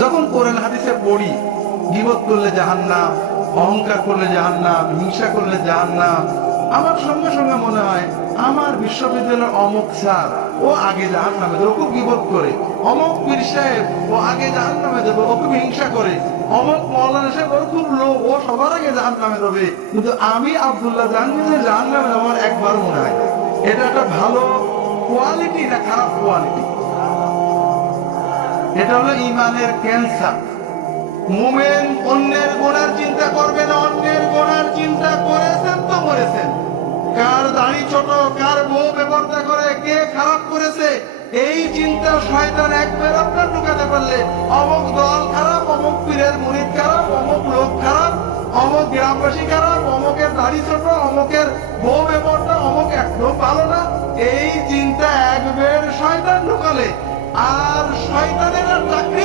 যখন কোরআন হাদিসে পড়ি গীবত করলে জাহান্নাম, অহংকার করলে জাহান্নাম, হিংসা করলে জাহান্নাম, আমার সঙ্গে সঙ্গে মনে হয় আমার বিশ্ববিদ্যালয়ের অমুক স্যার ও আগে জাহান্নামে যাবে, ওকে গীবত করে। অমুক পীর সাহেব ও আগে জাহান্নামে যাবে, ওকে হিংসা করে। অমুক মাওলানা সাহেব ওর খুব লোক, ও সবার আগে জাহান্নামে যাবে। কিন্তু আমি আব্দুল্লাহ জাহাঙ্গীর জাহান্নামে আমার একবার মনে হয় না। এটা একটা ভালো কোয়ালিটি না খারাপ কোয়ালিটি? এটা হলো ইমানের ক্যান্সার। মুমিন অন্যের গুনার চিন্তা করবে না, অন্যের গুনার চিন্তা করেছেন তো করেছেন। কার দাড়ি ছোট, কার বউ বেপরদা করে, কে খারাপ করেছে, এই চিন্তা শয়তান একবার আপনার ঢুকাতে পারলে অমুক দল খারাপ, অমুক পীরের মুরিদ খারাপ, অমুক লোক খারাপ, অমুক গ্রামবাসী খারাপ, অমুকের দাড়ি ছোট, অমুকের বউ বেপরদা, অমুক একদম ভালো না, এই চিন্তা একবার শয়তান ঢুকালে আর শয়তানের আর চাকরি